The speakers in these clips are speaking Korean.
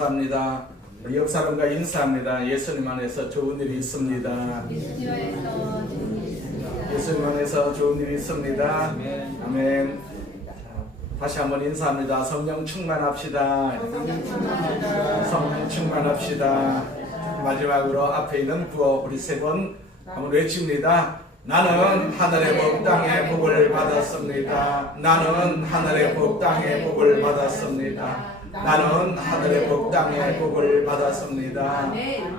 합니다. 옆 사람과 인사합니다. 예수님 안에서 좋은 일이 있습니다. 예수님 안에서 좋은 일이 있습니다. 아멘. 다시 한번 인사합니다. 성령 충만합시다. 성령 충만합시다. 마지막으로 앞에 있는 구호 우리 세 번 한번 외칩니다. 나는 하늘의 복 땅의 복을 받았습니다. 나는 하늘의 복 땅의 복을 받았습니다. 나는 하늘의 복 땅의 복을 받았습니다.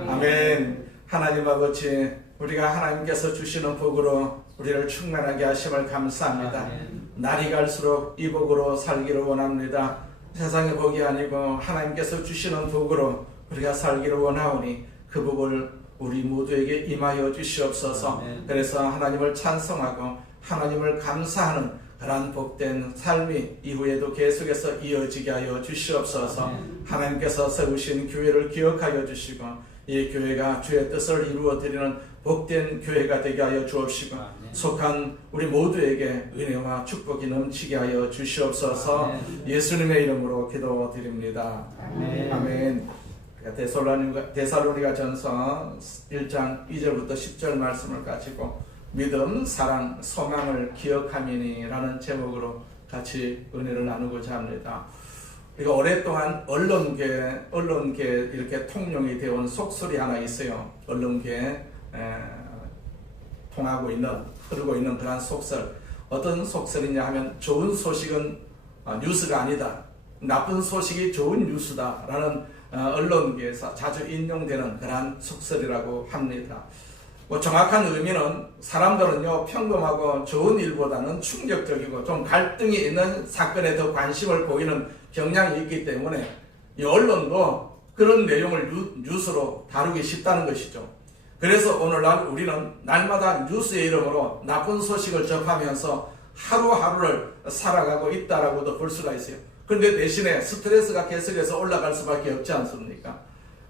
아멘. 하나님 아버지, 우리가 하나님께서 주시는 복으로 우리를 충만하게 하심을 감사합니다. 날이 갈수록 이 복으로 살기를 원합니다. 세상의 복이 아니고 하나님께서 주시는 복으로 우리가 살기를 원하오니 그 복을 우리 모두에게 임하여 주시옵소서. 그래서 하나님을 찬송하고 하나님을 감사하는 그러한 복된 삶이 이후에도 계속해서 이어지게 하여 주시옵소서. 하나님께서 세우신 교회를 기억하여 주시고 이 교회가 주의 뜻을 이루어드리는 복된 교회가 되게 하여 주옵시고 속한 우리 모두에게 은혜와 축복이 넘치게 하여 주시옵소서. 예수님의 이름으로 기도드립니다. 아멘. 데살로니가 전서 1장 2절부터 10절 말씀을 가지고 믿음, 사랑, 소망을 기억함이니 라는 제목으로 같이 은혜를 나누고자 합니다. 우리가 오랫동안 언론계 이렇게 통용이 되어온 속설이 하나 있어요. 언론계에 흐르고 있는 그런 속설. 어떤 속설이냐 하면 좋은 소식은 뉴스가 아니다. 나쁜 소식이 좋은 뉴스다 라는 언론계에서 자주 인용되는 그러한 속설이라고 합니다. 정확한 의미는 사람들은요 평범하고 좋은 일보다는 충격적이고 좀 갈등이 있는 사건에 더 관심을 보이는 경향이 있기 때문에 이 언론도 그런 내용을 뉴스로 다루기 쉽다는 것이죠. 그래서 오늘날 우리는 날마다 뉴스의 이름으로 나쁜 소식을 접하면서 하루하루를 살아가고 있다라고도 볼 수가 있어요. 그런데 대신에 스트레스가 계속해서 올라갈 수밖에 없지 않습니까?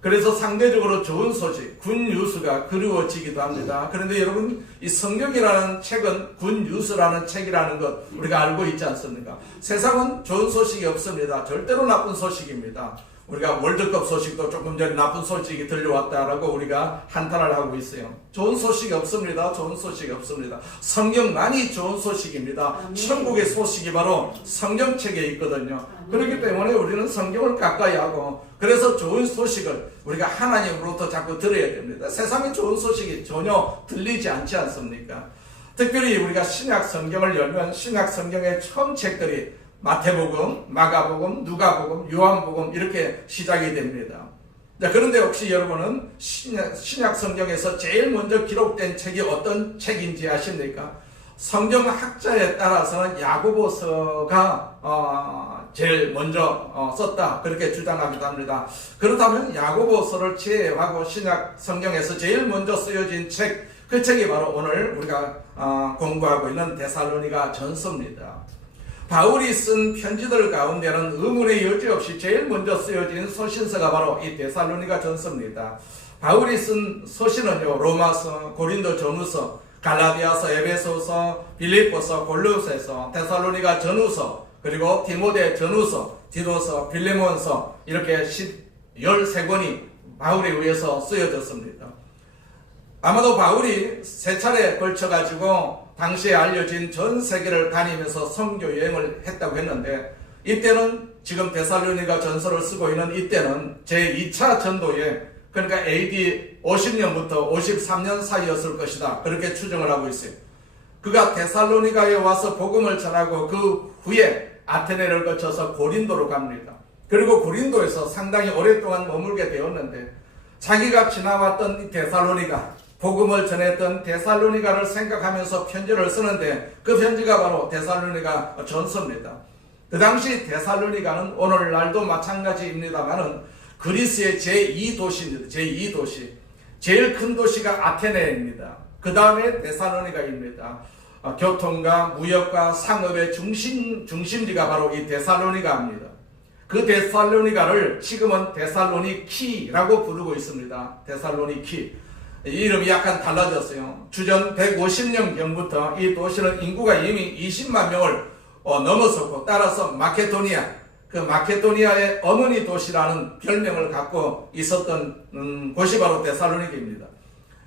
그래서 상대적으로 좋은 소식, 굿뉴스가 그리워지기도 합니다. 그런데 여러분, 이 성경이라는 책은 굿뉴스라는 책이라는 것 우리가 알고 있지 않습니까? 세상은 좋은 소식이 없습니다. 절대로 나쁜 소식입니다. 우리가 월드컵 소식도 조금 전에 나쁜 소식이 들려왔다라고 우리가 한탄을 하고 있어요. 좋은 소식이 없습니다. 좋은 소식이 없습니다. 성경만이 좋은 소식입니다. 천국의 소식이 바로 성경책에 있거든요. 그렇기 때문에 우리는 성경을 가까이 하고 그래서 좋은 소식을 우리가 하나님으로부터 자꾸 들어야 됩니다. 세상에 좋은 소식이 전혀 들리지 않지 않습니까? 특별히 우리가 신약 성경을 열면 신약 성경의 처음 책들이 마태복음, 마가복음, 누가복음, 요한복음 이렇게 시작이 됩니다. 그런데 혹시 여러분은 신약 성경에서 제일 먼저 기록된 책이 어떤 책인지 아십니까? 성경학자에 따라서는 야고보서가 제일 먼저 썼다 그렇게 주장하기도 합니다. 그렇다면 야고보서를 제외하고 신약 성경에서 제일 먼저 쓰여진 책, 그 책이 바로 오늘 우리가 공부하고 있는 데살로니가 전서입니다. 바울이 쓴 편지들 가운데는 의문의 여지 없이 제일 먼저 쓰여진 서신서가 바로 이 데살로니가 전서입니다. 바울이 쓴 서신은요, 로마서, 고린도 전후서, 갈라디아서, 에베소서, 빌립보서, 골로새서, 데살로니가 전후서, 그리고 디모데 전후서, 디도서, 빌레몬서 이렇게 13권이 바울에 의해서 쓰여졌습니다. 아마도 바울이 세 차례에 걸쳐가지고 당시에 알려진 전 세계를 다니면서 선교 여행을 했다고 했는데 이때는 지금 데살로니가 전서를 쓰고 있는 이때는 제2차 전도에 그러니까 AD 50년부터 53년 사이였을 것이다 그렇게 추정을 하고 있어요. 그가 데살로니가에 와서 복음을 전하고 그 후에 아테네를 거쳐서 고린도로 갑니다. 그리고 고린도에서 상당히 오랫동안 머물게 되었는데 자기가 지나왔던 이 데살로니가 복음을 전했던 데살로니가를 생각하면서 편지를 쓰는데 그 편지가 바로 데살로니가 전서입니다. 그 당시 데살로니가는 오늘날도 마찬가지입니다만은 그리스의 제2도시입니다. 제2도시. 제일 큰 도시가 아테네입니다. 그 다음에 데살로니가입니다. 교통과 무역과 상업의 중심지가 바로 이 데살로니가입니다. 그 데살로니가를 지금은 데살로니키라고 부르고 있습니다. 데살로니키. 이름이 약간 달라졌어요. 주전 150년경부터 이 도시는 인구가 이미 20만 명을 넘어섰고 따라서 마케도니아 그 마케도니아의 어머니 도시라는 별명을 갖고 있었던 곳이 바로 데살로니케입니다.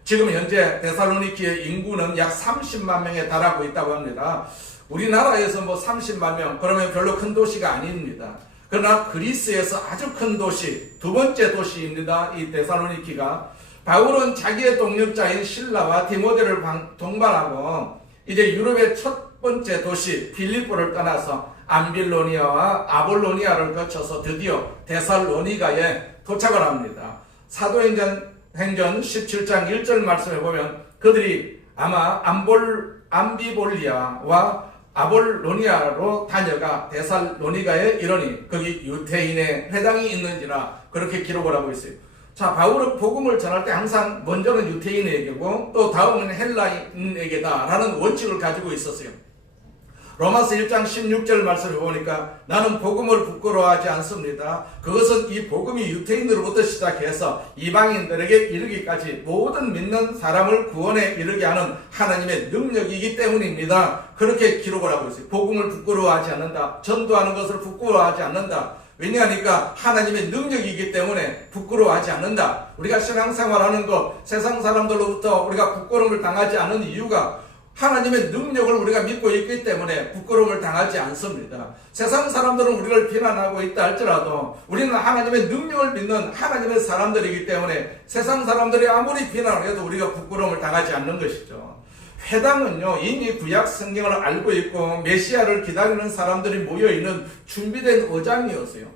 지금 현재 데살로니케의 인구는 약 30만 명에 달하고 있다고 합니다. 우리나라에서 뭐 30만 명, 그러면 별로 큰 도시가 아닙니다. 그러나 그리스에서 아주 큰 도시, 두 번째 도시입니다. 이 데살로니케가. 바울은 자기의 동역자인 실라와 디모데를 동반하고 이제 유럽의 첫 번째 도시 빌립보를 떠나서 암빌로니아와 아볼로니아를 거쳐서 드디어 데살로니가에 도착을 합니다. 사도행전 17장 1절 말씀에 보면 그들이 아마 암비볼리아와 아볼로니아로 다녀가 데살로니가에 이르니 거기 유대인의 회당이 있는지라 그렇게 기록을 하고 있어요. 자, 바울은 복음을 전할 때 항상 먼저는 유대인에게고 또 다음은 헬라인에게다라는 원칙을 가지고 있었어요. 로마서 1장 16절 말씀을 보니까 나는 복음을 부끄러워하지 않습니다. 그것은 이 복음이 유대인으로부터 시작해서 이방인들에게 이르기까지 모든 믿는 사람을 구원에 이르게 하는 하나님의 능력이기 때문입니다. 그렇게 기록을 하고 있어요. 복음을 부끄러워하지 않는다. 전도하는 것을 부끄러워하지 않는다. 왜냐하니까 하나님의 능력이기 때문에 부끄러워하지 않는다. 우리가 신앙생활하는 것, 세상 사람들로부터 우리가 부끄러움을 당하지 않는 이유가 하나님의 능력을 우리가 믿고 있기 때문에 부끄러움을 당하지 않습니다. 세상 사람들은 우리를 비난하고 있다 할지라도 우리는 하나님의 능력을 믿는 하나님의 사람들이기 때문에 세상 사람들이 아무리 비난을 해도 우리가 부끄러움을 당하지 않는 것이죠. 회당은요, 이미 구약 성경을 알고 있고 메시아를 기다리는 사람들이 모여있는 준비된 어장이었어요.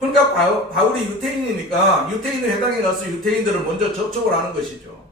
그러니까 바울이 유대인이니까 유대인의 회당에 가서 유대인들을 먼저 접촉을 하는 것이죠.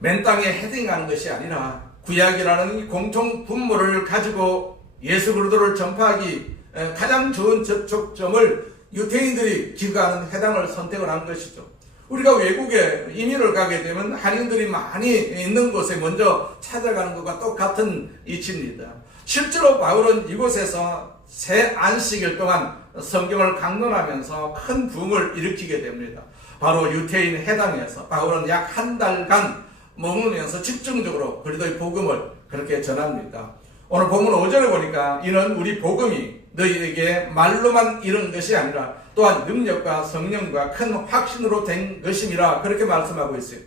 맨 땅에 헤딩하는 것이 아니라 구약이라는 이 공통 분모를 가지고 예수 그리스도를 전파하기 가장 좋은 접촉점을 유대인들이 기거하는 회당을 선택을 한 것이죠. 우리가 외국에 이민을 가게 되면 한인들이 많이 있는 곳에 먼저 찾아가는 것과 똑같은 이치입니다. 실제로 바울은 이곳에서 새 안식일 동안 성경을 강론하면서 큰 부흥을 일으키게 됩니다. 바로 유대인 회당에서 바울은 약 한 달간 머무르면서 집중적으로 그리스도의 복음을 그렇게 전합니다. 오늘 본문 5절에 보니까 이는 우리 복음이 너희에게 말로만 이른 것이 아니라 또한 능력과 성령과 큰 확신으로 된 것임이라 그렇게 말씀하고 있어요.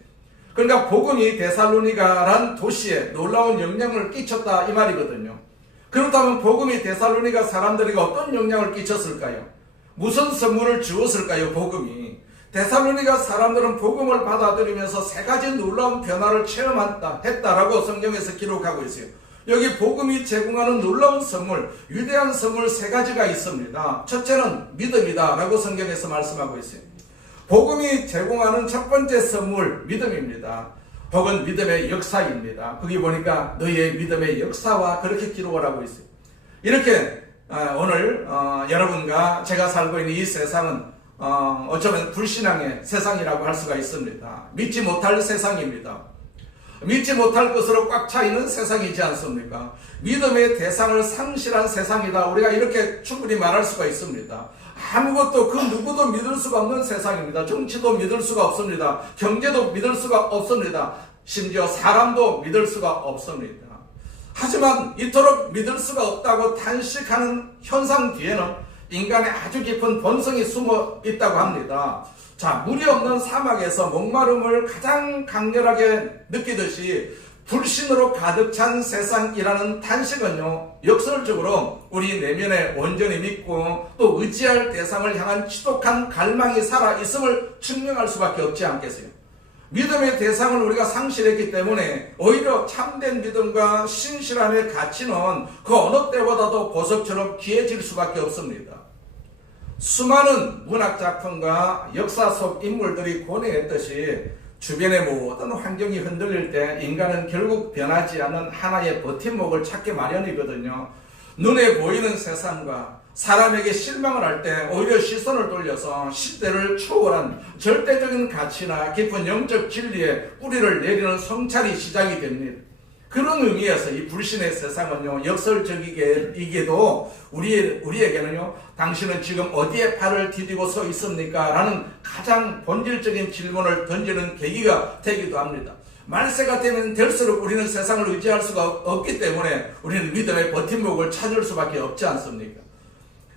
그러니까 복음이 데살로니가란 도시에 놀라운 영향을 끼쳤다 이 말이거든요. 그렇다면 복음이 데살로니가 사람들에게 어떤 영향을 끼쳤을까요? 무슨 선물을 주었을까요? 복음이 데살로니가 사람들은 복음을 받아들이면서 세 가지 놀라운 변화를 체험했다라고 성경에서 기록하고 있어요. 여기 복음이 제공하는 놀라운 선물, 위대한 선물 세 가지가 있습니다. 첫째는 믿음이다 라고 성경에서 말씀하고 있어요. 복음이 제공하는 첫 번째 선물, 믿음입니다. 혹은 믿음의 역사입니다. 거기 보니까 너희의 믿음의 역사와 그렇게 기록을 하고 있어요. 이렇게 오늘 여러분과 제가 살고 있는 이 세상은 어쩌면 불신앙의 세상이라고 할 수가 있습니다. 믿지 못할 세상입니다. 믿지 못할 것으로 꽉 차 있는 세상이지 않습니까? 믿음의 대상을 상실한 세상이다. 우리가 이렇게 충분히 말할 수가 있습니다. 아무것도 그 누구도 믿을 수가 없는 세상입니다. 정치도 믿을 수가 없습니다. 경제도 믿을 수가 없습니다. 심지어 사람도 믿을 수가 없습니다. 하지만 이토록 믿을 수가 없다고 탄식하는 현상 뒤에는 인간의 아주 깊은 본성이 숨어 있다고 합니다. 자, 물이 없는 사막에서 목마름을 가장 강렬하게 느끼듯이 불신으로 가득 찬 세상이라는 탄식은요, 역설적으로 우리 내면에 온전히 믿고 또 의지할 대상을 향한 지독한 갈망이 살아있음을 증명할 수밖에 없지 않겠어요. 믿음의 대상을 우리가 상실했기 때문에 오히려 참된 믿음과 신실함의 가치는 그 어느 때보다도 보석처럼 귀해질 수밖에 없습니다. 수많은 문학작품과 역사 속 인물들이 고뇌했듯이 주변의 모든 환경이 흔들릴 때 인간은 결국 변하지 않는 하나의 버팀목을 찾기 마련이거든요. 눈에 보이는 세상과 사람에게 실망을 할 때 오히려 시선을 돌려서 시대를 초월한 절대적인 가치나 깊은 영적 진리에 뿌리를 내리는 성찰이 시작이 됩니다. 그런 의미에서 이 불신의 세상은요, 역설적이게도 우리에게는요, 당신은 지금 어디에 발을 디디고 서 있습니까? 라는 가장 본질적인 질문을 던지는 계기가 되기도 합니다. 말세가 되면 될수록 우리는 세상을 의지할 수가 없기 때문에 우리는 믿음의 버팀목을 찾을 수밖에 없지 않습니까?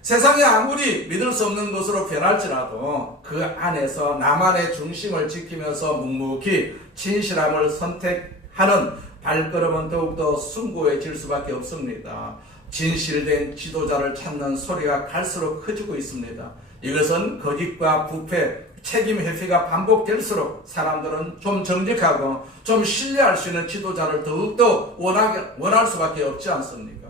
세상이 아무리 믿을 수 없는 것으로 변할지라도 그 안에서 나만의 중심을 지키면서 묵묵히 진실함을 선택하는 발걸음은 더욱더 숭고해질 수밖에 없습니다. 진실된 지도자를 찾는 소리가 갈수록 커지고 있습니다. 이것은 거짓과 부패, 책임 회피가 반복될수록 사람들은 좀 정직하고 좀 신뢰할 수 있는 지도자를 더욱더 원할 수밖에 없지 않습니까?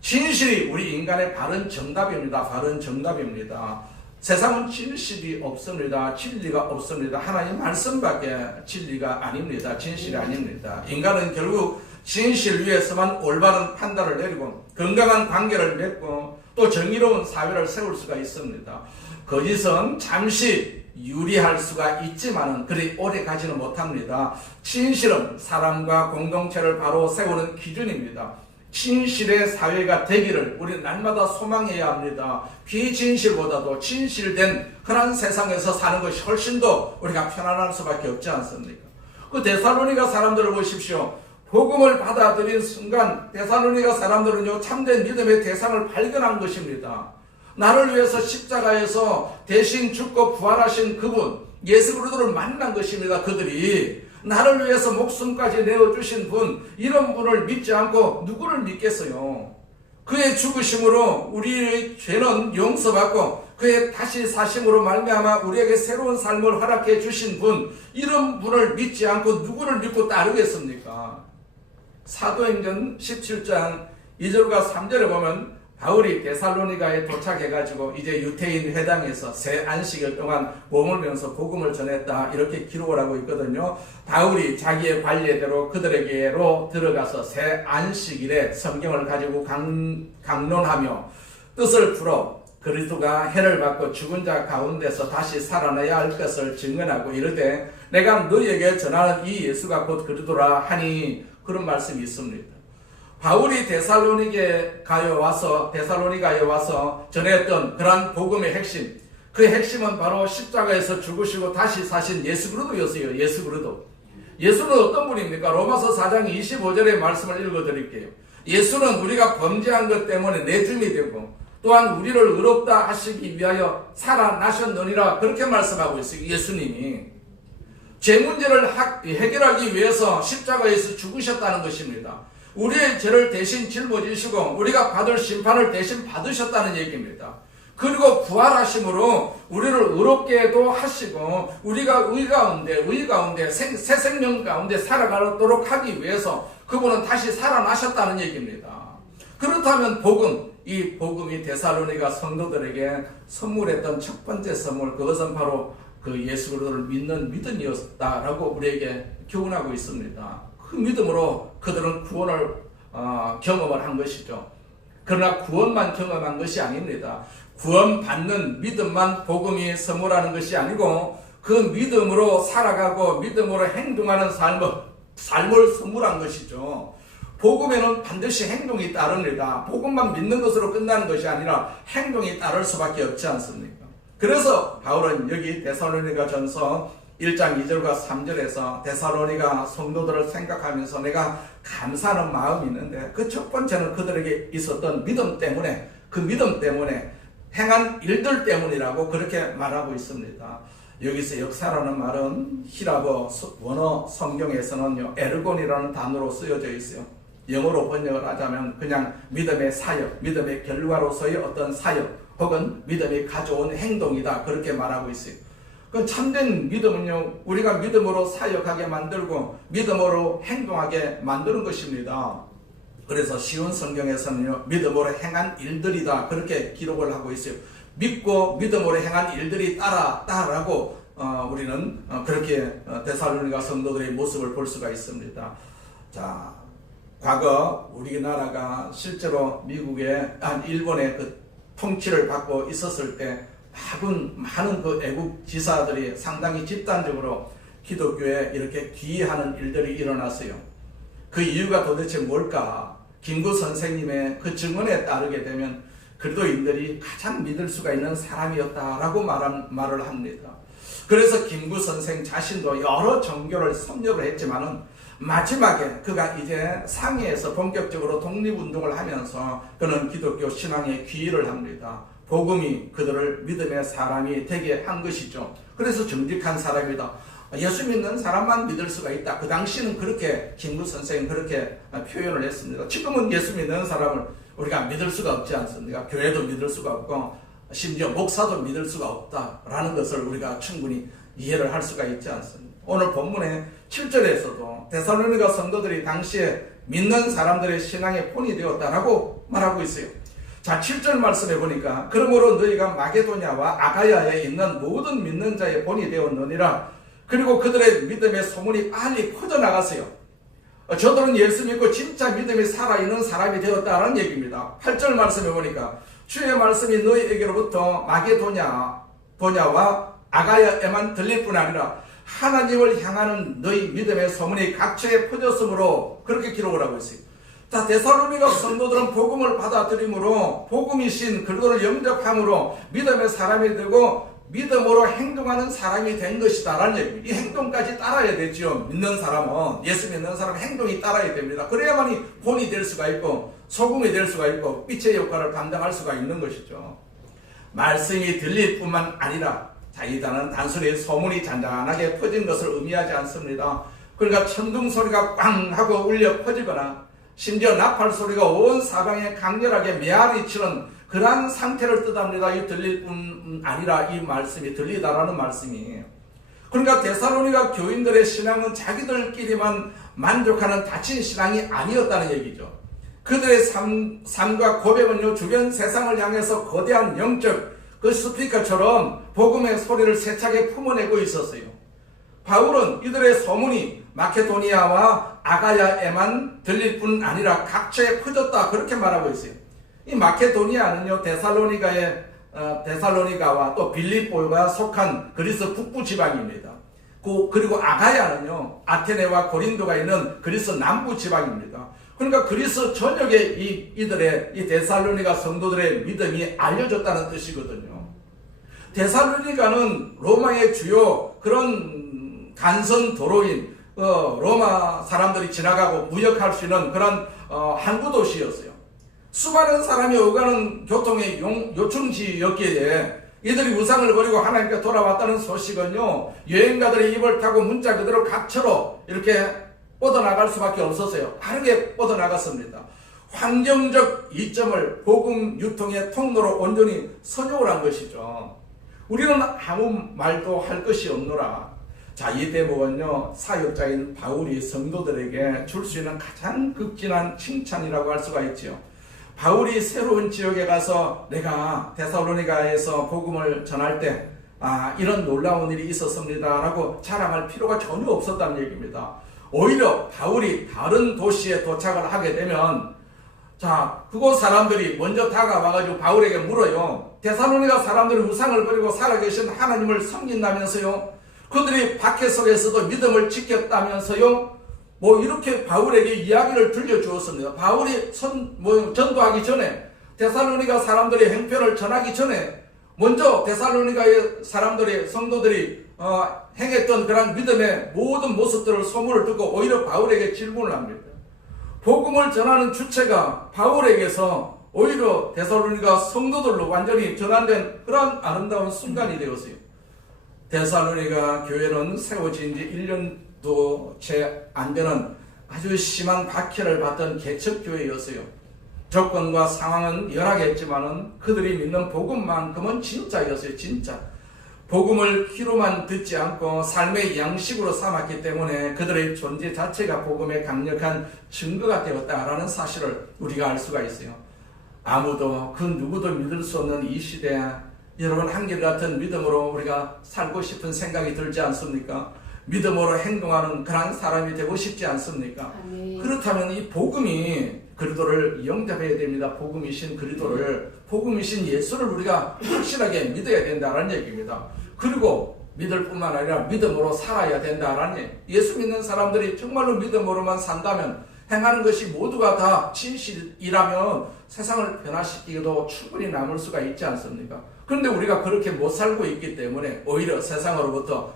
진실이 우리 인간의 바른 정답입니다. 바른 정답입니다. 세상은 진실이 없습니다. 진리가 없습니다. 하나님 말씀밖에 진리가 아닙니다. 진실이 아닙니다. 인간은 결국 진실 위에서만 올바른 판단을 내리고 건강한 관계를 맺고 또 정의로운 사회를 세울 수가 있습니다. 거짓은 잠시 유리할 수가 있지만은 그리 오래 가지는 못합니다. 진실은 사람과 공동체를 바로 세우는 기준입니다. 진실의 사회가 되기를 우리는 날마다 소망해야 합니다. 비진실보다도 진실된 그런 세상에서 사는 것이 훨씬 더 우리가 편안할 수밖에 없지 않습니까? 그 데살로니가 사람들을 보십시오. 복음을 받아들인 순간 데살로니가 사람들은요 참된 믿음의 대상을 발견한 것입니다. 나를 위해서 십자가에서 대신 죽고 부활하신 그분 예수 그리스도를 만난 것입니다. 그들이 나를 위해서 목숨까지 내어주신 분, 이런 분을 믿지 않고 누구를 믿겠어요? 그의 죽으심으로 우리의 죄는 용서받고 그의 다시 사심으로 말미암아 우리에게 새로운 삶을 허락해 주신 분, 이런 분을 믿지 않고 누구를 믿고 따르겠습니까? 사도행전 17장 2절과 3절에 보면 바울이 데살로니가에 도착해가지고 이제 유태인 회당에서 새 안식일 동안 머물면서 복음을 전했다 이렇게 기록을 하고 있거든요. 바울이 자기의 관례대로 그들에게로 들어가서 새 안식일에 성경을 가지고 강론하며 뜻을 풀어 그리스도가 해를 받고 죽은 자 가운데서 다시 살아나야 할 것을 증언하고 이르되 내가 너희에게 전하는 이 예수가 곧 그리스도라 하니 그런 말씀이 있습니다. 바울이 데살로니가에 와서 전했던 그러한 복음의 핵심, 그 핵심은 바로 십자가에서 죽으시고 다시 사신 예수 그리스도였어요. 예수 그리스도. 예수는 어떤 분입니까? 로마서 4장 25절의 말씀을 읽어드릴게요. 예수는 우리가 범죄한 것 때문에 내줌이 되고 또한 우리를 의롭다 하시기 위하여 살아나셨느니라 그렇게 말씀하고 있어요. 예수님이 죄 문제를 해결하기 위해서 십자가에서 죽으셨다는 것입니다. 우리의 죄를 대신 짊어지시고 우리가 받을 심판을 대신 받으셨다는 얘기입니다. 그리고 부활하심으로 우리를 의롭게도 하시고 우리가 의 가운데 새 생명 가운데 살아가도록 하기 위해서 그분은 다시 살아나셨다는 얘기입니다. 그렇다면 이 복음이 데살로니가 성도들에게 선물했던 첫 번째 선물, 그것은 바로 그 예수 그리스도를 믿는 믿음이었다라고 우리에게 교훈하고 있습니다. 그 믿음으로 그들은 구원을 경험을 한 것이죠. 그러나 구원만 경험한 것이 아닙니다. 구원받는 믿음만 복음이 선물하는 것이 아니고 그 믿음으로 살아가고 믿음으로 행동하는 삶을 선물한 것이죠. 복음에는 반드시 행동이 따릅니다. 복음만 믿는 것으로 끝나는 것이 아니라 행동이 따를 수밖에 없지 않습니까? 그래서 바울은 여기 데살로니가 전서 1장 2절과 3절에서 데살로니가 성도들을 생각하면서 내가 감사하는 마음이 있는데 그 첫 번째는 그들에게 있었던 믿음 때문에, 그 믿음 때문에 행한 일들 때문이라고 그렇게 말하고 있습니다. 여기서 역사라는 말은 히라버 원어 성경에서는 에르곤이라는 단어로 쓰여져 있어요. 영어로 번역을 하자면 그냥 믿음의 사역, 믿음의 결과로서의 어떤 사역 혹은 믿음이 가져온 행동이다 그렇게 말하고 있어요. 그 참된 믿음은요, 우리가 믿음으로 사역하게 만들고 믿음으로 행동하게 만드는 것입니다. 그래서 쉬운 성경에서는요, 믿음으로 행한 일들이다 그렇게 기록을 하고 있어요. 믿고 믿음으로 행한 일들이 따라라고 우리는 그렇게 데살로니가 성도들의 모습을 볼 수가 있습니다. 자, 과거 우리나라가 실제로 일본의 그 통치를 받고 있었을 때 많은 그 애국 지사들이 상당히 집단적으로 기독교에 이렇게 귀의하는 일들이 일어났어요. 그 이유가 도대체 뭘까? 김구 선생님의 그 증언에 따르게 되면 그리스도인들이 가장 믿을 수가 있는 사람이었다라고 말을 합니다. 그래서 김구 선생 자신도 여러 종교를 섭렵을 했지만은 마지막에 그가 이제 상해에서 본격적으로 독립운동을 하면서 그는 기독교 신앙에 귀의를 합니다. 복음이 그들을 믿음의 사람이 되게 한 것이죠. 그래서 정직한 사람이다. 예수 믿는 사람만 믿을 수가 있다. 그 당시는 그렇게 김구 선생은 그렇게 표현을 했습니다. 지금은 예수 믿는 사람을 우리가 믿을 수가 없지 않습니까? 교회도 믿을 수가 없고 심지어 목사도 믿을 수가 없다라는 것을 우리가 충분히 이해를 할 수가 있지 않습니까? 오늘 본문의 7절에서도 데살로니가 성도들이 당시에 믿는 사람들의 신앙의 본이 되었다라고 말하고 있어요. 자, 7절 말씀해 보니까 그러므로 너희가 마게도냐와 아가야에 있는 모든 믿는 자의 본이 되었느니라. 그리고 그들의 믿음의 소문이 빨리 퍼져나갔어요. 저들은 예수 믿고 진짜 믿음이 살아있는 사람이 되었다는 얘기입니다. 8절 말씀해 보니까 주의 말씀이 너희에게로부터 마게도냐와 아가야에만 들릴 뿐 아니라 하나님을 향하는 너희 믿음의 소문이 각처에 퍼졌으므로 그렇게 기록을 하고 있어요. 자, 데살로니가 성도들은 복음을 받아들임으로 복음이신 그리스도를 영접함으로 믿음의 사람이 되고 믿음으로 행동하는 사람이 된 것이다 라는 얘기입니다. 이 행동까지 따라야 되죠. 믿는 사람은, 예수 믿는 사람은 행동이 따라야 됩니다. 그래야만이 본이 될 수가 있고 소금이 될 수가 있고 빛의 역할을 감당할 수가 있는 것이죠. 말씀이 들릴 뿐만 아니라, 자, 이 단어는 단순히 소문이 잔잔하게 퍼진 것을 의미하지 않습니다. 그러니까 천둥 소리가 꽝 하고 울려 퍼지거나 심지어 나팔 소리가 온 사방에 강렬하게 메아리치는 그러한 상태를 뜻합니다. 이 들릴 뿐 아니라 이 말씀이 들리다라는 말씀이에요. 그러니까 데살로니가 교인들의 신앙은 자기들끼리만 만족하는 닫힌 신앙이 아니었다는 얘기죠. 그들의 삶과 고백은요, 주변 세상을 향해서 거대한 영적 그 스피커처럼 복음의 소리를 세차게 품어내고 있었어요. 바울은 이들의 소문이 마케도니아와 아가야에만 들릴 뿐 아니라 각처에 퍼졌다 그렇게 말하고 있어요. 이 마케도니아는요, 데살로니가와 또 빌립보가 속한 그리스 북부 지방입니다. 그리고 아가야는요, 아테네와 고린도가 있는 그리스 남부 지방입니다. 그러니까 그리스 전역에 이들의 이 데살로니가 성도들의 믿음이 알려졌다는 뜻이거든요. 데살로니가는 로마의 주요 그런 간선 도로인 로마 사람들이 지나가고 무역할 수 있는 그런 항구 도시였어요. 수많은 사람이 오가는 교통의 요충지였기에 이들이 우상을 버리고 하나님께 돌아왔다는 소식은요, 여행가들의 입을 타고 문자 그대로 각처로 이렇게 뻗어나갈 수밖에 없었어요. 빠르게 뻗어나갔습니다. 환경적 이점을 복음 유통의 통로로 온전히 선용을 한 것이죠. 우리는 아무 말도 할 것이 없노라. 자, 이 대목은요, 사역자인 바울이 성도들에게 줄 수 있는 가장 극진한 칭찬이라고 할 수가 있지요. 바울이 새로운 지역에 가서 내가 데살로니가에서 복음을 전할 때 이런 놀라운 일이 있었습니다 라고 자랑할 필요가 전혀 없었다는 얘기입니다. 오히려 바울이 다른 도시에 도착을 하게 되면, 자, 그곳 사람들이 먼저 다가와가지고 바울에게 물어요. 데살로니가 사람들이 우상을 버리고 살아계신 하나님을 섬긴다면서요? 그들이 박해 속에서도 믿음을 지켰다면서요? 이렇게 바울에게 이야기를 들려주었습니다. 바울이 전도하기 전에, 데살로니가 사람들의 행편을 전하기 전에 먼저 데살로니가의 사람들이, 성도들이 행했던 그런 믿음의 모든 모습들을 소문을 듣고 오히려 바울에게 질문을 합니다. 복음을 전하는 주체가 바울에게서 오히려 데살로니가 성도들로 완전히 전환된 그런 아름다운 순간이 되었어요. 데살로니가 교회는 세워진 지 1년도 채 안 되는 아주 심한 박해를 받던 개척교회였어요. 조건과 상황은 열악했지만은 그들이 믿는 복음만큼은 진짜였어요. 진짜. 복음을 귀로만 듣지 않고 삶의 양식으로 삼았기 때문에 그들의 존재 자체가 복음의 강력한 증거가 되었다라는 사실을 우리가 알 수가 있어요. 아무도 그 누구도 믿을 수 없는 이 시대에 여러분 한결같은 믿음으로 우리가 살고 싶은 생각이 들지 않습니까? 믿음으로 행동하는 그런 사람이 되고 싶지 않습니까? 아멘. 그렇다면 이 복음이 그리스도를 영접해야 됩니다. 복음이신 그리스도를, 복음이신 예수를 우리가 확실하게 믿어야 된다는 얘기입니다. 그리고 믿을 뿐만 아니라 믿음으로 살아야 된다는 얘기. 예수 믿는 사람들이 정말로 믿음으로만 산다면, 행하는 것이 모두가 다 진실이라면 세상을 변화시키기도 충분히 남을 수가 있지 않습니까? 그런데 우리가 그렇게 못 살고 있기 때문에 오히려 세상으로부터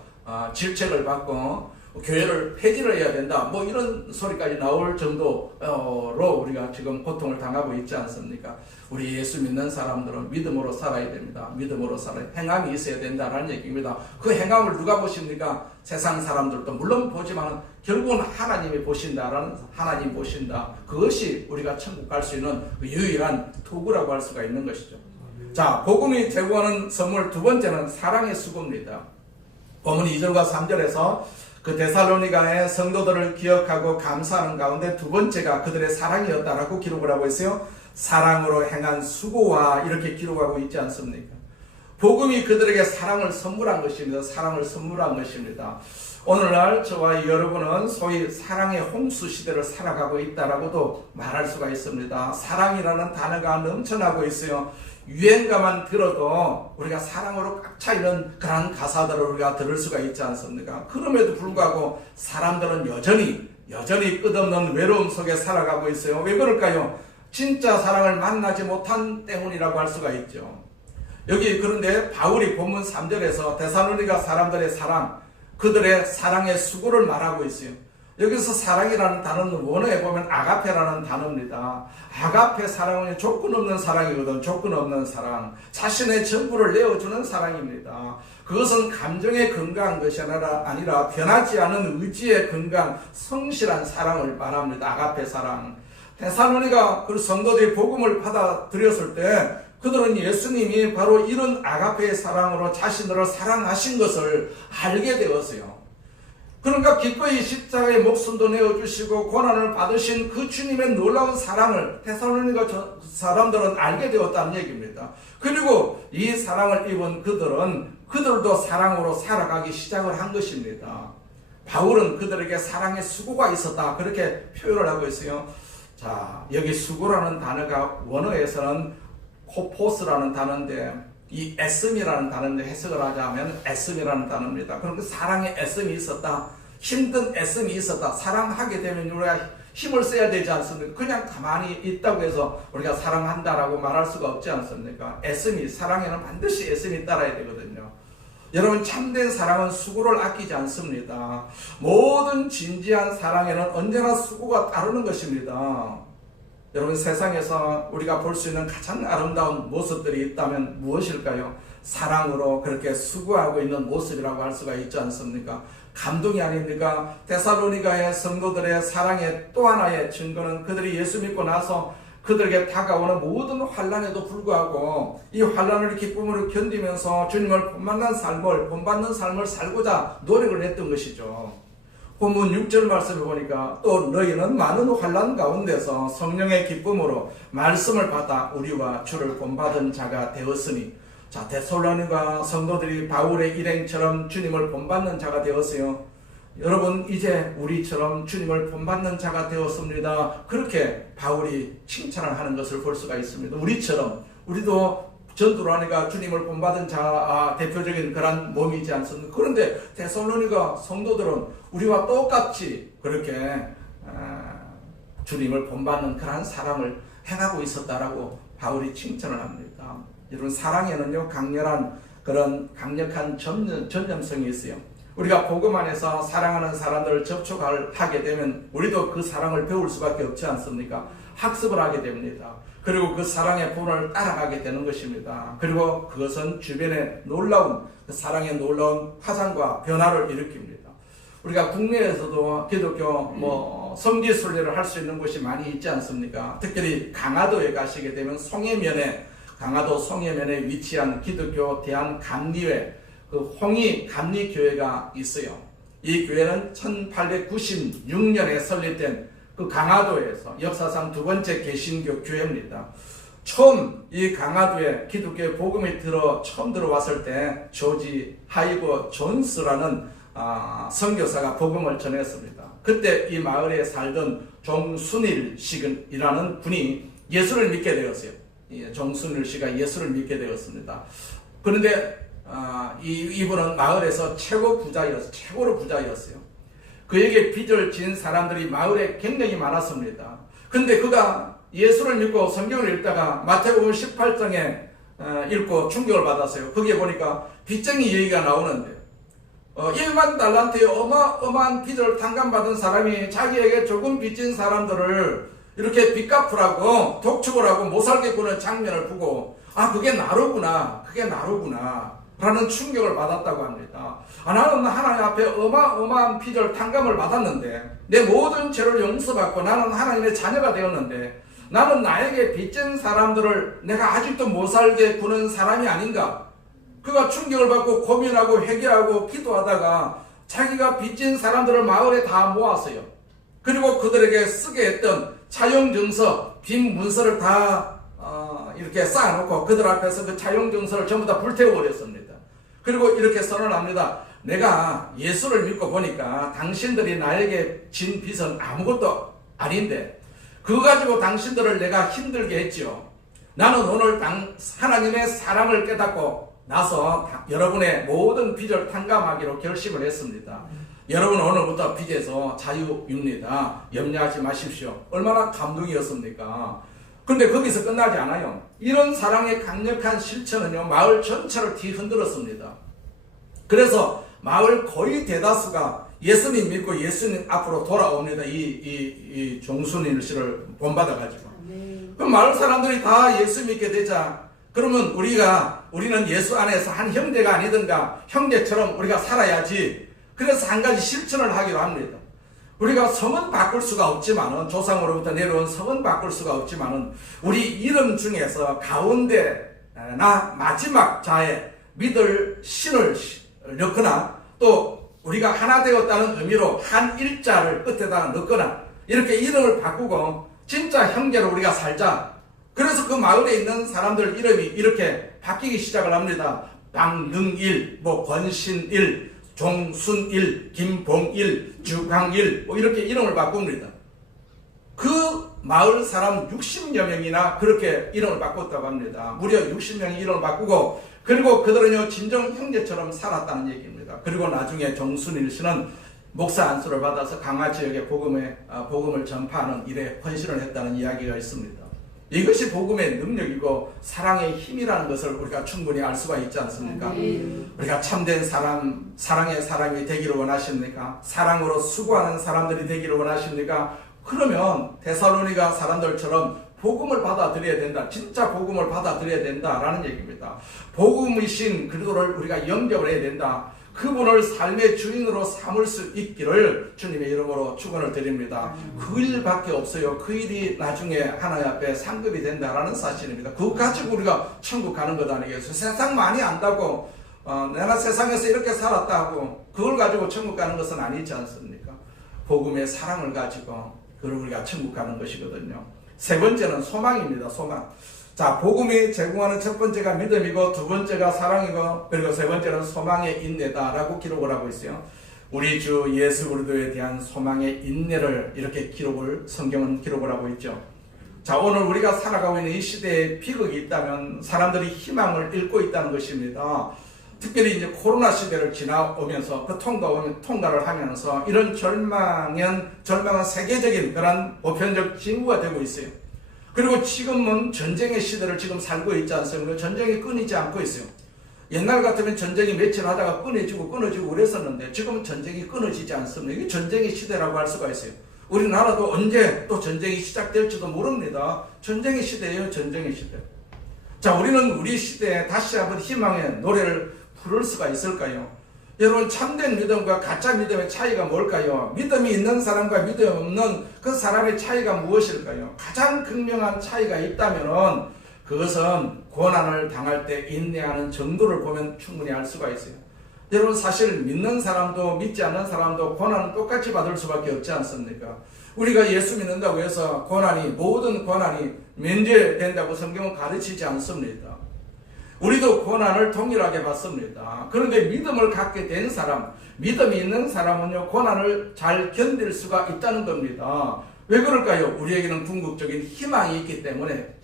질책을 받고 교회를 폐지를 해야 된다. 뭐 이런 소리까지 나올 정도로 우리가 지금 고통을 당하고 있지 않습니까? 우리 예수 믿는 사람들은 믿음으로 살아야 됩니다. 믿음으로 살아야 행함이 있어야 된다는 얘기입니다. 그 행함을 누가 보십니까? 세상 사람들도 물론 보지만 결국은 하나님이 보신다라는 하나님 보신다. 그것이 우리가 천국 갈 수 있는 그 유일한 도구라고 할 수가 있는 것이죠. 자, 복음이 제공하는 선물 두 번째는 사랑의 수고입니다. 본문 2절과 3절에서 그 데살로니가의 성도들을 기억하고 감사하는 가운데 두 번째가 그들의 사랑이었다라고 기록을 하고 있어요. 사랑으로 행한 수고와 이렇게 기록하고 있지 않습니까? 복음이 그들에게 사랑을 선물한 것입니다. 사랑을 선물한 것입니다. 오늘날 저와 여러분은 소위 사랑의 홍수 시대를 살아가고 있다라고도 말할 수가 있습니다. 사랑이라는 단어가 넘쳐나고 있어요. 유행가만 들어도 우리가 사랑으로 꽉 차 있는 그런 가사들을 우리가 들을 수가 있지 않습니까? 그럼에도 불구하고 사람들은 여전히 끝없는 외로움 속에 살아가고 있어요. 왜 그럴까요? 진짜 사랑을 만나지 못한 때문이라고 할 수가 있죠. 여기 그런데 바울이 본문 3절에서 데살로니가 사람들의 사랑, 그들의 사랑의 수고를 말하고 있어요. 여기서 사랑이라는 단어는 원어에 보면 아가페라는 단어입니다. 아가페 사랑은 조건 없는 사랑이거든. 조건 없는 사랑. 자신의 전부를 내어주는 사랑입니다. 그것은 감정에 근거한 것이 아니라 변하지 않은 의지에 근거한 성실한 사랑을 말합니다. 아가페 사랑. 데살로니가 그 성도들이 복음을 받아들였을 때 그들은 예수님이 바로 이런 아가페의 사랑으로 자신들을 사랑하신 것을 알게 되었어요. 그러니까 기꺼이 십자가에 목숨도 내어주시고 고난을 받으신 그 주님의 놀라운 사랑을 데살로니가 사람들은 알게 되었다는 얘기입니다. 그리고 이 사랑을 입은 그들도 사랑으로 살아가기 시작을 한 것입니다. 바울은 그들에게 사랑의 수고가 있었다 그렇게 표현을 하고 있어요. 자, 여기 수고라는 단어가 원어에서는 코포스라는 단어인데 이 애씀이라는 단어인데 해석을 하자면 애씀이라는 단어입니다. 그럼 그 사랑의 애씀이 있었다. 힘든 애씀이 있었다. 사랑하게 되면 우리가 힘을 써야 되지 않습니까? 그냥 가만히 있다고 해서 우리가 사랑한다라고 말할 수가 없지 않습니까? 사랑에는 반드시 애씀이 따라야 되거든요. 여러분, 참된 사랑은 수고를 아끼지 않습니다. 모든 진지한 사랑에는 언제나 수고가 따르는 것입니다. 여러분, 세상에서 우리가 볼 수 있는 가장 아름다운 모습들이 있다면 무엇일까요? 사랑으로 그렇게 수고하고 있는 모습이라고 할 수가 있지 않습니까? 감동이 아닙니까? 데살로니가의 성도들의 사랑의 또 하나의 증거는 그들이 예수 믿고 나서 그들에게 다가오는 모든 환난에도 불구하고 이 환난을 기쁨으로 견디면서 주님을 본받는 삶을 살고자 노력을 했던 것이죠. 본문 6절 말씀을 보니까 또 너희는 많은 환난 가운데서 성령의 기쁨으로 말씀을 받아 우리와 주를 본받은 자가 되었으니, 자, 데살로니가 성도들이 바울의 일행처럼 주님을 본받는 자가 되었어요. 여러분, 이제 우리처럼 주님을 본받는 자가 되었습니다. 그렇게 바울이 칭찬을 하는 것을 볼 수가 있습니다. 우리도 전도를 하니까 주님을 본받은 자 대표적인 그런 몸이지 않습니까? 그런데 데살로니가 성도들은 우리와 똑같이 그렇게 주님을 본받는 그런 사랑을 행하고 있었다라고 바울이 칭찬을 합니다. 여러분, 사랑에는요 강력한 전념성이 있어요. 우리가 복음 안에서 사랑하는 사람들을 접촉하게 되면 우리도 그 사랑을 배울 수밖에 없지 않습니까? 학습을 하게 됩니다. 그리고 그 사랑의 본을 따라가게 되는 것입니다. 그리고 그것은 주변에 그 사랑의 놀라운 파장과 변화를 일으킵니다. 우리가 국내에서도 기독교 성지순례를 할 수 있는 곳이 많이 있지 않습니까? 특별히 강화도에 가시게 되면 강화도 송해면에 위치한 기독교 대한감리회, 그 홍희 감리교회가 있어요. 이 교회는 1896년에 설립된 그 강화도에서 역사상 두 번째 개신교 교회입니다. 처음 이 강화도에 기독교의 복음이 처음 들어왔을 때 조지 하이버 존스라는 선교사가 복음을 전했습니다. 그때 이 마을에 살던 종순일 씨라는 분이 예수를 믿게 되었어요. 종순일 씨가 예수를 믿게 되었습니다. 그런데 이분은 마을에서 최고로 부자였어요. 그에게 빚을 진 사람들이 마을에 굉장히 많았습니다. 근데 그가 예수를 믿고 성경을 읽다가 마태복음 18장에 읽고 충격을 받았어요. 거기에 보니까 빚쟁이 얘기가 나오는데 1만 달란트의 어마어마한 빚을 탕감받은 사람이 자기에게 조금 빚진 사람들을 이렇게 빚 갚으라고 독촉을 하고 못살게 구는 장면을 보고 그게 나로구나 라는 충격을 받았다고 합니다. 나는 하나님 앞에 어마어마한 빚을 탕감을 받았는데 내 모든 죄를 용서받고 나는 하나님의 자녀가 되었는데 나는 나에게 빚진 사람들을 내가 아직도 못살게 구는 사람이 아닌가? 그가 충격을 받고 고민하고 회개하고 기도하다가 자기가 빚진 사람들을 마을에 다 모았어요. 그리고 그들에게 쓰게 했던 차용증서, 빈 문서를 다 이렇게 쌓아놓고 그들 앞에서 그 차용증서를 전부 다 불태워버렸습니다. 그리고 이렇게 선언합니다. 내가 예수를 믿고 보니까 당신들이 나에게 진 빚은 아무것도 아닌데 그거 가지고 당신들을 내가 힘들게 했지요. 나는 오늘 하나님의 사랑을 깨닫고 나서 여러분의 모든 빚을 탕감하기로 결심을 했습니다. 여러분 오늘부터 빚에서 자유입니다. 염려하지 마십시오. 얼마나 감동이었습니까? 그런데 거기서 끝나지 않아요. 이런 사랑의 강력한 실천은요, 마을 전체를 뒤흔들었습니다. 그래서 마을 거의 대다수가 예수님 믿고 예수님 앞으로 돌아옵니다. 이 종순일 씨를 본받아가지고. 그럼 마을 사람들이 다 예수 믿게 되자, 그러면 우리는 예수 안에서 한 형제가 아니든가 형제처럼 우리가 살아야지. 그래서 한 가지 실천을 하기로 합니다. 우리가 성은 바꿀 수가 없지만은, 조상으로부터 내려온 성은 바꿀 수가 없지만은, 우리 이름 중에서 가운데 마지막 자에 믿을 신을 넣거나, 또 우리가 하나 되었다는 의미로 한 일자를 끝에다가 넣거나, 이렇게 이름을 바꾸고 진짜 형제로 우리가 살자. 그래서 그 마을에 있는 사람들 이름이 이렇게 바뀌기 시작을 합니다. 방능일, 권신일, 종순일, 김봉일, 주광일, 이렇게 이름을 바꿉니다. 그 마을 사람 60여 명이나 그렇게 이름을 바꿨다고 합니다. 무려 60명이 이름을 바꾸고, 그리고 그들은요 진정 형제처럼 살았다는 얘기입니다. 그리고 나중에 종순일 씨는 목사 안수를 받아서 강화 지역에 복음을 전파하는 일에 헌신을 했다는 이야기가 있습니다. 이것이 복음의 능력이고 사랑의 힘이라는 것을 우리가 충분히 알 수가 있지 않습니까? 우리가 참된 사랑의 사람이 되기를 원하십니까? 사랑으로 수고하는 사람들이 되기를 원하십니까? 그러면 데살로니가 사람들처럼 복음을 받아들여야 된다. 진짜 복음을 받아들여야 된다라는 얘기입니다. 복음이신 그리스도를 우리가 영접을 해야 된다. 그분을 삶의 주인으로 삼을 수 있기를 주님의 이름으로 축원을 드립니다. 그 일밖에 없어요. 그 일이 나중에 하나님 앞에 상급이 된다라는 사실입니다. 그거 가지고 우리가 천국 가는 것 아니겠어요? 세상 많이 안다고 내가 세상에서 이렇게 살았다고 그걸 가지고 천국 가는 것은 아니지 않습니까? 복음의 사랑을 가지고 그걸 우리가 천국 가는 것이거든요. 세 번째는 소망입니다. 소망. 자, 복음이 제공하는 첫 번째가 믿음이고, 두 번째가 사랑이고, 그리고 세 번째는 소망의 인내다라고 기록을 하고 있어요. 우리 주 예수 그리스도에 대한 소망의 인내를 이렇게 성경은 기록을 하고 있죠. 자, 오늘 우리가 살아가고 있는 이 시대에 비극이 있다면 사람들이 희망을 잃고 있다는 것입니다. 특별히 이제 코로나 시대를 지나오면서 그 통과를 하면서 이런 절망은 세계적인 그런 보편적 징후가 되고 있어요. 그리고 지금은 전쟁의 시대를 지금 살고 있지 않습니까? 전쟁이 끊이지 않고 있어요. 옛날 같으면 전쟁이 며칠 하다가 끊어지고 그랬었는데 지금은 전쟁이 끊어지지 않습니다. 이게 전쟁의 시대라고 할 수가 있어요. 우리나라도 언제 또 전쟁이 시작될지도 모릅니다. 전쟁의 시대예요. 전쟁의 시대. 자, 우리는 우리 시대에 다시 한번 희망의 노래를 부를 수가 있을까요? 여러분, 참된 믿음과 가짜 믿음의 차이가 뭘까요? 믿음이 있는 사람과 믿음이 없는 그 사람의 차이가 무엇일까요? 가장 극명한 차이가 있다면 그것은 고난을 당할 때 인내하는 정도를 보면 충분히 알 수가 있어요. 여러분, 사실 믿는 사람도 믿지 않는 사람도 고난은 똑같이 받을 수밖에 없지 않습니까? 우리가 예수 믿는다고 해서 모든 고난이 면제된다고 성경은 가르치지 않습니다. 우리도 고난을 동일하게 받습니다. 그런데 믿음을 갖게 된 사람, 믿음이 있는 사람은요, 고난을 잘 견딜 수가 있다는 겁니다. 왜 그럴까요? 우리에게는 궁극적인 희망이 있기 때문에,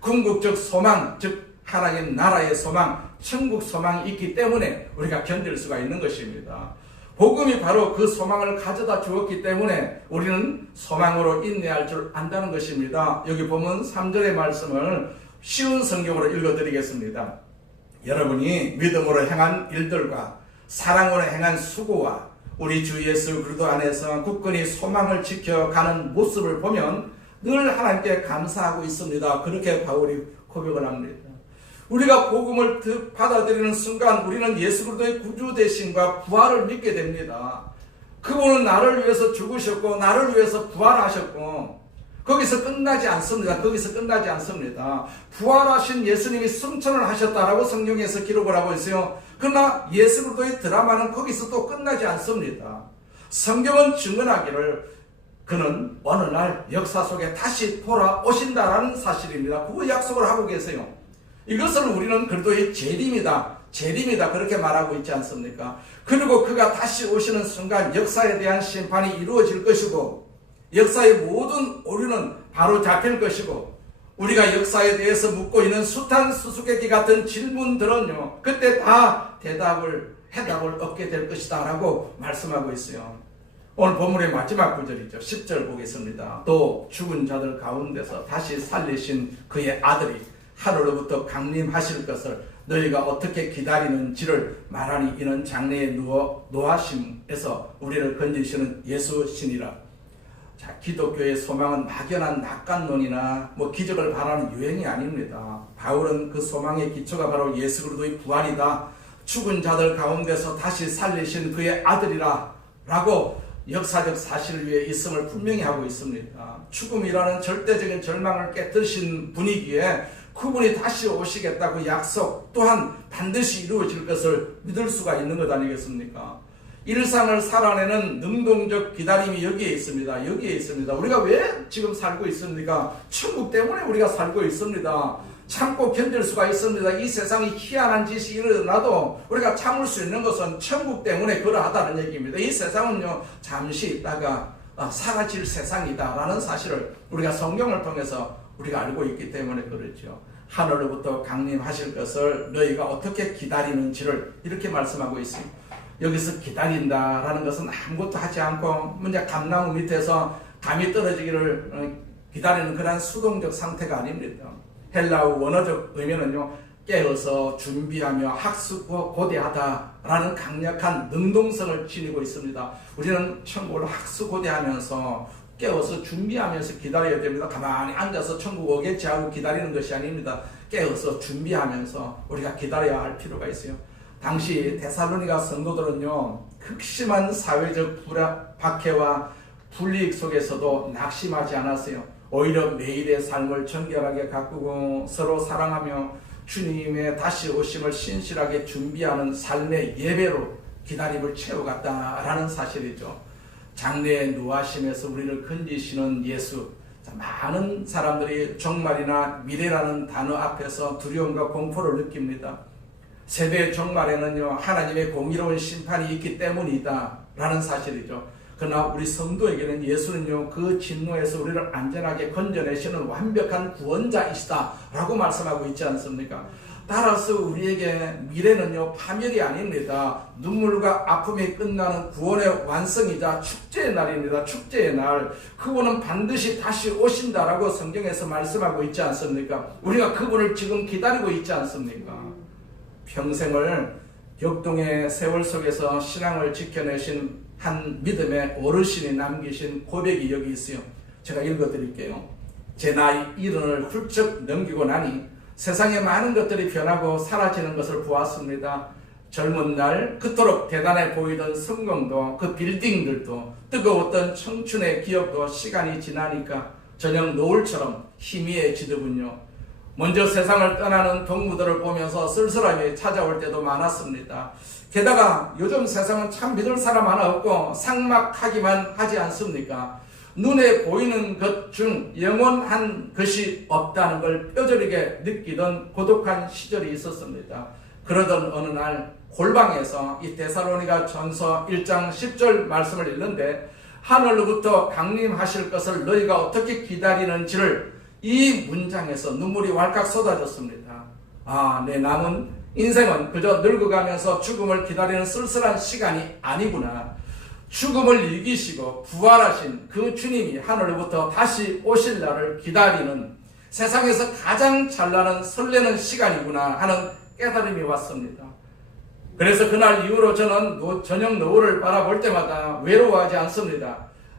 궁극적 소망, 즉 하나님 나라의 소망, 천국 소망이 있기 때문에 우리가 견딜 수가 있는 것입니다. 복음이 바로 그 소망을 가져다 주었기 때문에 우리는 소망으로 인내할 줄 안다는 것입니다. 여기 보면 3절의 말씀을 쉬운 성경으로 읽어드리겠습니다. 여러분이 믿음으로 행한 일들과 사랑으로 행한 수고와 우리 주 예수 그리스도 안에서 굳건히 소망을 지켜가는 모습을 보면 늘 하나님께 감사하고 있습니다. 그렇게 바울이 고백을 합니다. 우리가 복음을 받아들이는 순간 우리는 예수 그리스도의 구주 되심과 부활을 믿게 됩니다. 그분은 나를 위해서 죽으셨고 나를 위해서 부활하셨고 거기서 끝나지 않습니다. 거기서 끝나지 않습니다. 부활하신 예수님이 승천을 하셨다라고 성경에서 기록을 하고 있어요. 그러나 예수 그리스도의 드라마는 거기서 또 끝나지 않습니다. 성경은 증언하기를 그는 어느 날 역사 속에 다시 돌아오신다라는 사실입니다. 그 약속을 하고 계세요. 이것을 우리는 그리스도의 재림이다 그렇게 말하고 있지 않습니까? 그리고 그가 다시 오시는 순간 역사에 대한 심판이 이루어질 것이고 역사의 모든 오류는 바로 잡힐 것이고 우리가 역사에 대해서 묻고 있는 숱한 수수께끼 같은 질문들은요 그때 다 해답을 얻게 될 것이다 라고 말씀하고 있어요. 오늘 본문의 마지막 구절이죠. 10절 보겠습니다. 또 죽은 자들 가운데서 다시 살리신 그의 아들이 하늘로부터 강림하실 것을 너희가 어떻게 기다리는지를 말하니 이는 장래에 노하심에서 우리를 건지시는 예수시니라. 자, 기독교의 소망은 막연한 낙관론이나 기적을 바라는 유행이 아닙니다. 바울은 그 소망의 기초가 바로 예수 그리스도의 부활이다. 죽은 자들 가운데서 다시 살리신 그의 아들이라 라고 역사적 사실을 위해 있음을 분명히 하고 있습니다. 죽음이라는 절대적인 절망을 깨뜨리신 분위기에 그분이 다시 오시겠다고 약속 또한 반드시 이루어질 것을 믿을 수가 있는 것 아니겠습니까? 일상을 살아내는 능동적 기다림이 여기에 있습니다. 우리가 왜 지금 살고 있습니까? 천국 때문에 우리가 살고 있습니다. 참고 견딜 수가 있습니다. 이 세상이 희한한 짓이 일어나도 우리가 참을 수 있는 것은 천국 때문에 그러하다는 얘기입니다. 이 세상은요 잠시 있다가 사라질 세상이다라는 사실을 우리가 성경을 통해서 우리가 알고 있기 때문에 그렇죠. 하늘로부터 강림하실 것을 너희가 어떻게 기다리는지를 이렇게 말씀하고 있습니다. 여기서 기다린다라는 것은 아무것도 하지 않고 먼저 감나무 밑에서 감이 떨어지기를 기다리는 그런 수동적 상태가 아닙니다. 헬라어 원어적 의미는요 깨어서 준비하며 학습고 고대하다라는 강력한 능동성을 지니고 있습니다. 우리는 천국을 학습고대하면서 깨어서 준비하면서 기다려야 됩니다. 가만히 앉아서 천국 오겠지 하고 기다리는 것이 아닙니다. 깨어서 준비하면서 우리가 기다려야 할 필요가 있어요. 당시 데살로니가 성도들은요 극심한 사회적 박해와 불이익 속에서도 낙심하지 않았어요. 오히려 매일의 삶을 정결하게 가꾸고 서로 사랑하며 주님의 다시 오심을 신실하게 준비하는 삶의 예배로 기다림을 채워갔다라는 사실이죠. 장래의 노하심에서 우리를 건지시는 예수. 많은 사람들이 종말이나 미래라는 단어 앞에서 두려움과 공포를 느낍니다. 세대의 종말에는요 하나님의 공의로운 심판이 있기 때문이다 라는 사실이죠. 그러나 우리 성도에게는 예수는요 그 진노에서 우리를 안전하게 건져내시는 완벽한 구원자이시다 라고 말씀하고 있지 않습니까? 따라서 우리에게 미래는요 파멸이 아닙니다. 눈물과 아픔이 끝나는 구원의 완성이자 축제의 날입니다. 축제의 날. 그분은 반드시 다시 오신다라고 성경에서 말씀하고 있지 않습니까? 우리가 그분을 지금 기다리고 있지 않습니까? 평생을 격동의 세월 속에서 신앙을 지켜내신 한 믿음의 어르신이 남기신 고백이 여기 있어요. 제가 읽어드릴게요. 제 나이 70을 훌쩍 넘기고 나니 세상의 많은 것들이 변하고 사라지는 것을 보았습니다. 젊은 날 그토록 대단해 보이던 성공도 그 빌딩들도 뜨거웠던 청춘의 기억도 시간이 지나니까 저녁 노을처럼 희미해지더군요. 먼저 세상을 떠나는 동무들을 보면서 쓸쓸함이 찾아올 때도 많았습니다. 게다가 요즘 세상은 참 믿을 사람 하나 없고 삭막하기만 하지 않습니까? 눈에 보이는 것 중 영원한 것이 없다는 걸 뼈저리게 느끼던 고독한 시절이 있었습니다. 그러던 어느 날 골방에서 이 데살로니가 전서 1장 10절 말씀을 읽는데 하늘로부터 강림하실 것을 너희가 어떻게 기다리는지를 이 문장에서 눈물이 왈칵 쏟아졌습니다. 내 남은 인생은 그저 늙어가면서 죽음을 기다리는 쓸쓸한 시간이 아니구나. 죽음을 이기시고 부활하신 그 주님이 하늘로부터 다시 오실 날을 기다리는 세상에서 가장 찬란한 설레는 시간이구나 하는 깨달음이 왔습니다. 그래서 그날 이후로 저는 저녁 노을을 바라볼 때마다 외로워하지 않습니다.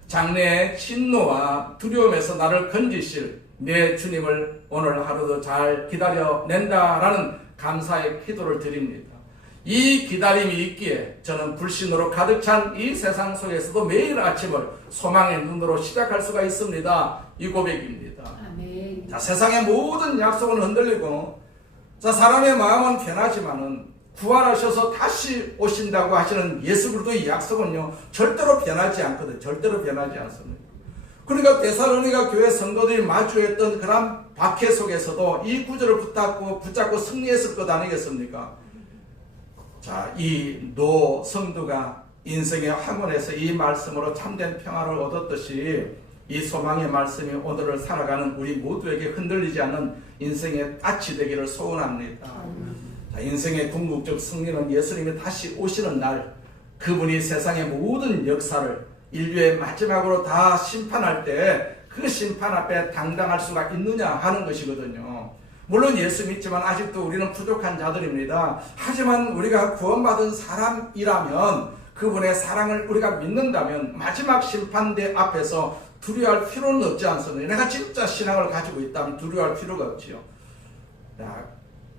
장래의 진노와 두려움에서 나를 건지실 내 주님을 오늘 하루도 잘 기다려낸다라는 감사의 기도를 드립니다. 이 기다림이 있기에 저는 불신으로 가득 찬 이 세상 속에서도 매일 아침을 소망의 눈으로 시작할 수가 있습니다. 이 고백입니다. 아멘. 자, 세상의 모든 약속은 흔들리고, 자, 사람의 마음은 변하지만은 부활하셔서 다시 오신다고 하시는 예수 그리스도의 약속은요, 절대로 변하지 않거든요. 절대로 변하지 않습니다. 그러니까 데살로니가 교회 성도들이 마주했던 그런 박해 속에서도 이 구절을 붙잡고 승리했을 것 아니겠습니까? 자, 이 노 성도가 인생의 학원에서 이 말씀으로 참된 평화를 얻었듯이 이 소망의 말씀이 오늘을 살아가는 우리 모두에게 흔들리지 않는 인생의 닻이 되기를 소원합니다. 자, 인생의 궁극적 승리는 예수님이 다시 오시는 날, 그분이 세상의 모든 역사를 인류의 마지막으로 다 심판할 때 그 심판 앞에 당당할 수가 있느냐 하는 것이거든요. 물론 예수 믿지만 아직도 우리는 부족한 자들입니다. 하지만 우리가 구원받은 사람이라면, 그분의 사랑을 우리가 믿는다면 마지막 심판대 앞에서 두려워할 필요는 없지 않습니다. 내가 진짜 신앙을 가지고 있다면 두려워할 필요가 없지요.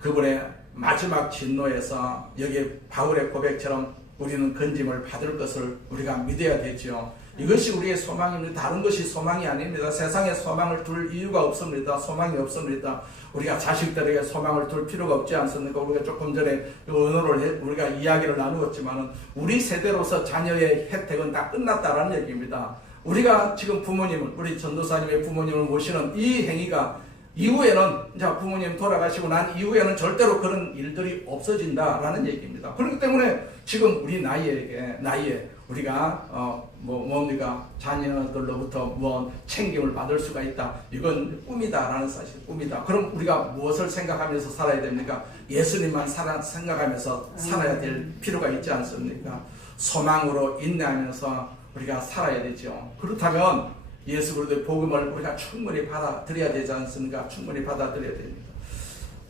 그분의 마지막 진노에서 여기 바울의 고백처럼 우리는 건짐을 받을 것을 우리가 믿어야 되죠. 이것이 우리의 소망입니다. 다른 것이 소망이 아닙니다. 세상에 소망을 둘 이유가 없습니다. 소망이 없습니다. 우리가 자식들에게 소망을 둘 필요가 없지 않습니까? 우리가 조금 전에 언어를 우리가 이야기를 나누었지만 우리 세대로서 자녀의 혜택은 다 끝났다라는 얘기입니다. 우리가 지금 부모님을, 우리 전도사님의 부모님을 모시는 이 행위가 이후에는, 자, 부모님 돌아가시고 난 이후에는 절대로 그런 일들이 없어진다라는 얘기입니다. 그렇기 때문에 지금 우리 나이에 우리가 뭡니까? 자녀들로부터 뭐 챙김을 받을 수가 있다. 이건 꿈이다라는 사실, 꿈이다. 그럼 우리가 무엇을 생각하면서 살아야 됩니까? 예수님만 생각하면서 살아야 될 필요가 있지 않습니까? 소망으로 인내하면서 우리가 살아야 되죠. 그렇다면 예수 그리스도의 복음을 우리가 충분히 받아들여야 되지 않습니까? 충분히 받아들여야 됩니다.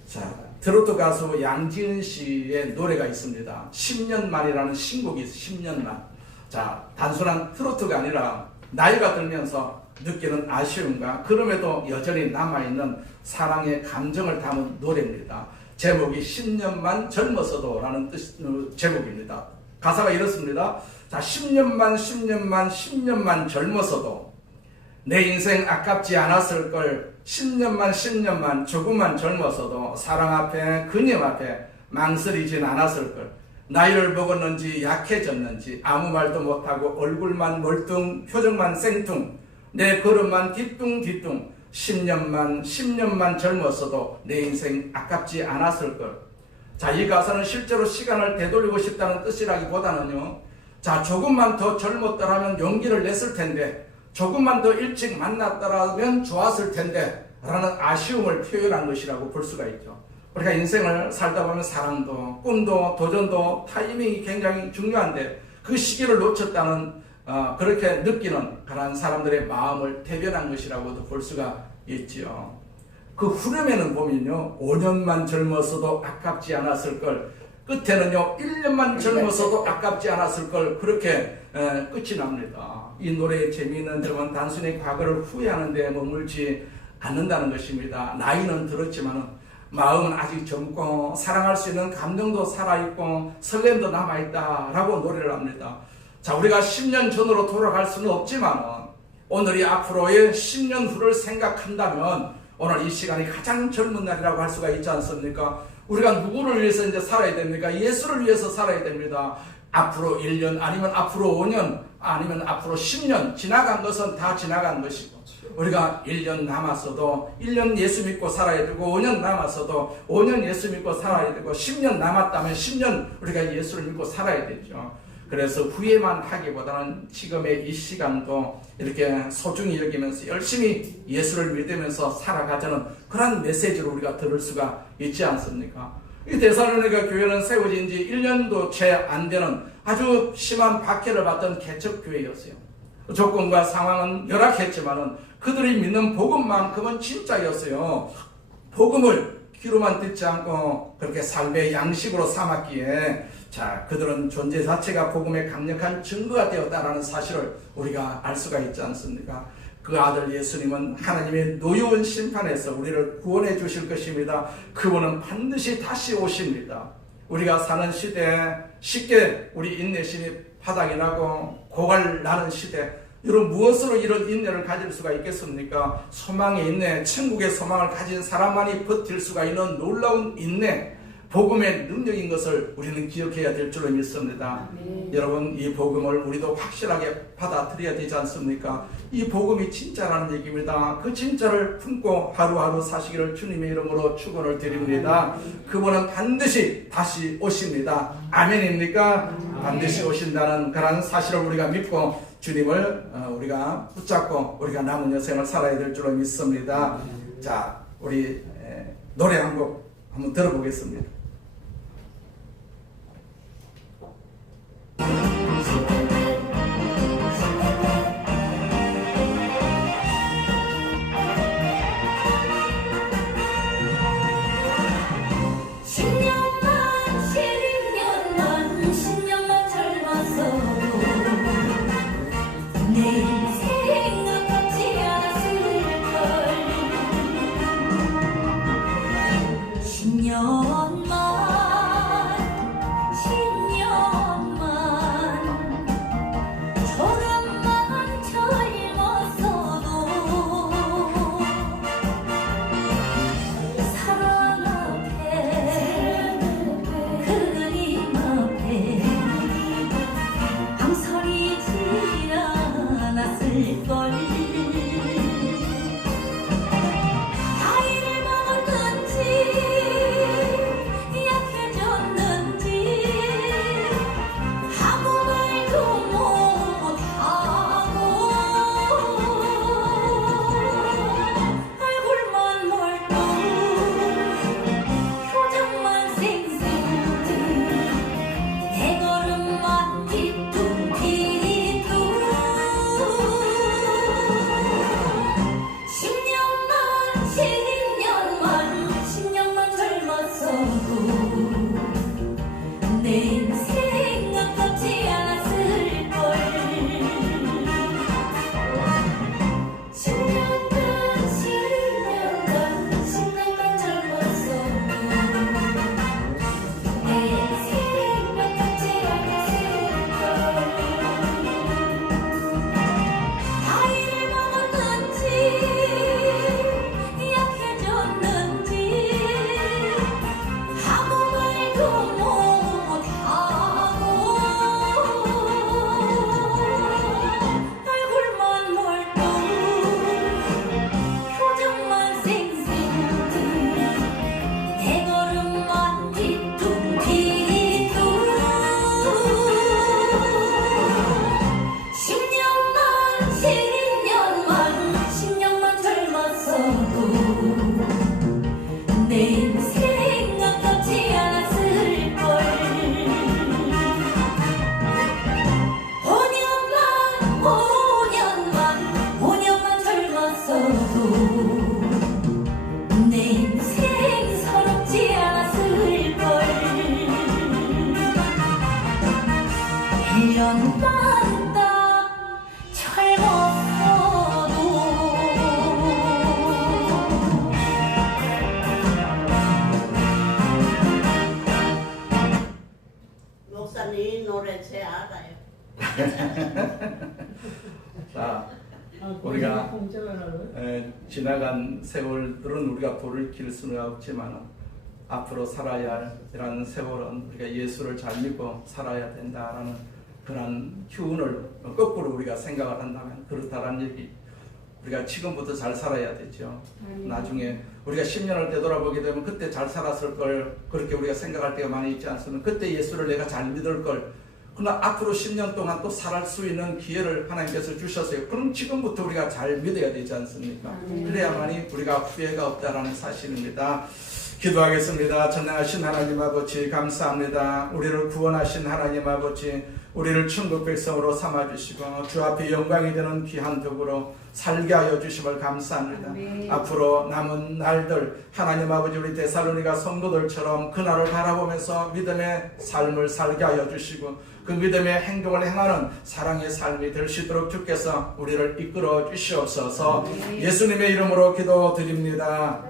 자, 트로트 가수 양지은 씨의 노래가 있습니다. 10년 만이라는 신곡이 있어요. 10년 만. 자, 단순한 트로트가 아니라 나이가 들면서 느끼는 아쉬움과 그럼에도 여전히 남아있는 사랑의 감정을 담은 노래입니다. 제목이 10년만 젊었어도 라는 제목입니다. 가사가 이렇습니다. 자, 10년만 젊었어도 내 인생 아깝지 않았을 걸. 10년만 조금만 젊었어도 사랑 앞에, 그녀 앞에 망설이진 않았을 걸. 나이를 먹었는지 약해졌는지 아무 말도 못하고 얼굴만 멀뚱, 표정만 생뚱, 내 걸음만 뒤뚱 10년만 젊었어도 내 인생 아깝지 않았을 걸. 자, 이 가사는 실제로 시간을 되돌리고 싶다는 뜻이라기보다는요, 자, 조금만 더 젊었더라면 용기를 냈을 텐데, 조금만 더 일찍 만났더라면 좋았을 텐데 라는 아쉬움을 표현한 것이라고 볼 수가 있죠. 우리가 인생을 살다 보면 사랑도, 꿈도, 도전도 타이밍이 굉장히 중요한데 그 시기를 놓쳤다는 그렇게 느끼는 그런 사람들의 마음을 대변한 것이라고도 볼 수가 있지요. 그 후렴에는 보면요, 5년만 젊었어도 아깝지 않았을 걸, 끝에는요 1년만 젊었어도 아깝지 않았을 걸, 그렇게 끝이 납니다. 이 노래의 재미있는 점은 단순히 과거를 후회하는 데 머물지 않는다는 것입니다. 나이는 들었지만 마음은 아직 젊고 사랑할 수 있는 감정도 살아있고 설렘도 남아있다라고 노래를 합니다. 자, 우리가 10년 전으로 돌아갈 수는 없지만 오늘이 앞으로의 10년 후를 생각한다면 오늘 이 시간이 가장 젊은 날이라고 할 수가 있지 않습니까? 우리가 누구를 위해서 이제 살아야 됩니까? 예수를 위해서 살아야 됩니다. 앞으로 1년 아니면 앞으로 5년 아니면 앞으로 10년 지나간 것은 다 지나간 것이고, 우리가 1년 남았어도 1년 예수 믿고 살아야 되고, 5년 남았어도 5년 예수 믿고 살아야 되고, 10년 남았다면 10년 우리가 예수를 믿고 살아야 되죠. 그래서 후회만 하기보다는 지금의 이 시간도 이렇게 소중히 여기면서 열심히 예수를 믿으면서 살아가자는 그런 메시지를 우리가 들을 수가 있지 않습니까? 이 데살로니가 교회는 세워진 지 1년도 채 안 되는 아주 심한 박해를 받던 개척교회였어요. 조건과 상황은 열악했지만 그들이 믿는 복음만큼은 진짜였어요. 복음을 귀로만 듣지 않고 그렇게 삶의 양식으로 삼았기에 자, 그들은 존재 자체가 복음의 강력한 증거가 되었다라는 사실을 우리가 알 수가 있지 않습니까? 그 아들 예수님은 하나님의 노여운 심판에서 우리를 구원해 주실 것입니다. 그분은 반드시 다시 오십니다. 우리가 사는 시대에 쉽게 우리 인내심이 바닥이 나고 고갈 나는 시대, 여러분 무엇으로 이런 인내를 가질 수가 있겠습니까? 소망의 인내, 천국의 소망을 가진 사람만이 버틸 수가 있는 놀라운 인내, 복음의 능력인 것을 우리는 기억해야 될 줄로 믿습니다. 여러분, 이 복음을 우리도 확실하게 받아들여야 되지 않습니까? 이 복음이 진짜라는 얘기입니다. 그 진짜를 품고 하루하루 사시기를 주님의 이름으로 축원을 드립니다. 그분은 반드시 다시 오십니다. 아멘입니까? 반드시 오신다는 그런 사실을 우리가 믿고 주님을 우리가 붙잡고 우리가 남은 여생을 살아야 될 줄로 믿습니다. 자, 우리 노래 한 곡 한번 들어보겠습니다. 목사님 노래 제 알아요. 자, 우리가 지나간 세월들은 우리가 돌이킬 수는 없지만 앞으로 살아야 할 이런 세월은 우리가 예수를 잘 믿고 살아야 된다라는 그런 기운을 거꾸로 우리가 생각을 한다면 그렇다라는 얘기. 우리가 지금부터 잘 살아야 되죠. 나중에 우리가 10년을 되돌아보게 되면 그때 잘 살았을 걸 그렇게 우리가 생각할 때가 많이 있지 않습니까? 그때 예수를 내가 잘 믿을 걸. 그러나 앞으로 10년 동안 또 살할 수 있는 기회를 하나님께서 주셨어요. 그럼 지금부터 우리가 잘 믿어야 되지 않습니까? 그래야만이 우리가 후회가 없다라는 사실입니다. 기도하겠습니다. 전능하신 하나님 아버지 감사합니다. 우리를 구원하신 하나님 아버지, 우리를 천국 백성으로 삼아주시고 주 앞에 영광이 되는 귀한 덕으로 살게 하여 주심을 감사합니다. 앞으로 남은 날들 하나님 아버지 우리 데살로니가 성도들처럼 그날을 바라보면서 믿음의 삶을 살게 하여 주시고 그 믿음의 행동을 행하는 사랑의 삶이 될 수 있도록 주께서 우리를 이끌어 주시옵소서. 예수님의 이름으로 기도드립니다.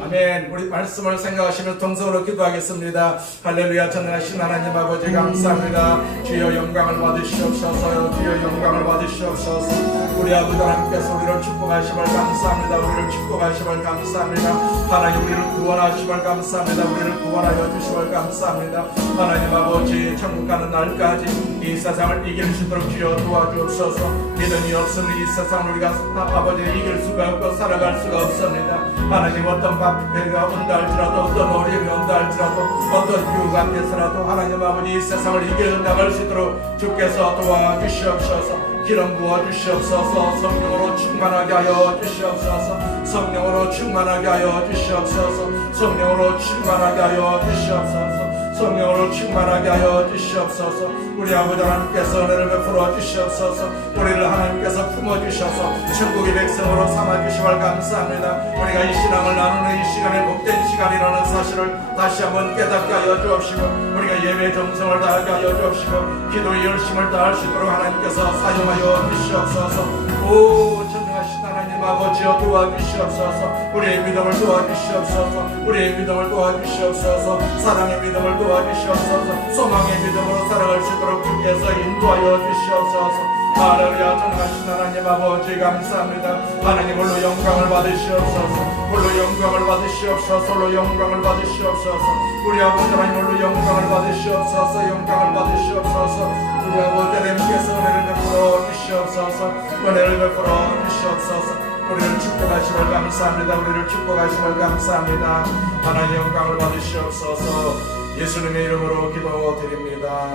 아멘. 우리 말씀을 생각하시며 동성으로 기도하겠습니다. 할렐루야. 전능하신 하나님 아버지 감사합니다. 주여 영광을 받으시옵소서. 주여 영광을 받으시옵소서. 우리 아버지 하나님께서 우리를 축복하심을 감사합니다. 우리를 축복하심을 감사합니다. 하나님 우리를 구원하심을 감사합니다. 우리를 구원하여 주심을 감사합니다. 하나님 아버지 천국 가는 날까지 이 세상을 이길 수 있도록 주여 도와주옵소서. 믿음이 없으면 이 세상을 우리가 아버지 이길 수가 없고 살아갈 수가 없습니다. 하나님 어떤 박해가 온다 할지라도 어떤 어려움이 온다 할지라도 어떤 유혹 앞에서라도 하나님 아버지 이 세상을 이겨나갈 수 있도록 주께서 도와주시옵소서. 기름 부어주시옵소서. 성령으로 충만하게 하여 주시옵소서. 성령으로 충만하게 하여 주시옵소서. 성령으로 충만하게 하여 주시옵소서. 성령으로 충만하게 하여 주시옵소서. 우리 아버지 하나님께서 은혜를 베풀어 주시옵소서. 우리를 하나님께서 품어주셔서 천국의 백성으로 삼아주심을 감사합니다. 우리가 이 신앙을 나누는 이 시간에 복된 시간이라는 사실을 다시 한번 깨닫게 하여 주옵시고 우리가 예배 정성을 다하게 하여 주옵시고 기도의 열심을 다할 수 있도록 하나님께서 사용하여 주시옵소서. 오 전능하신 하나님 아버지여 도와주시옵소서. 우리의 믿음을 도와주시옵소서. 우리의 믿음을 도와주시옵소서. 사랑의 믿음을 도와주시옵소서. 소망의 믿음으로 살아갈 수 있도록 주께서 인도하여 주시옵소서. 할렐루야. 전능하신 하나님 아버지 감사합니다. 하나님 홀로 영광을 받으시옵소서. 홀로 영광을 받으시옵소서. 홀로 영광을 받으시옵소서. 우리 아버지 하나님 홀로 영광을 받으시옵소서. 영광을 받으시옵소서. 우리 아버지 하나님께서 은혜를 베풀어 주시옵소서. 은혜를 베풀어 주시옵소서. 우리를 축복하심을 감사합니다. 우리를 축복하심을 감사합니다. 하나님 영광을 받으시옵소서. 예수님의 이름으로 기도드립니다.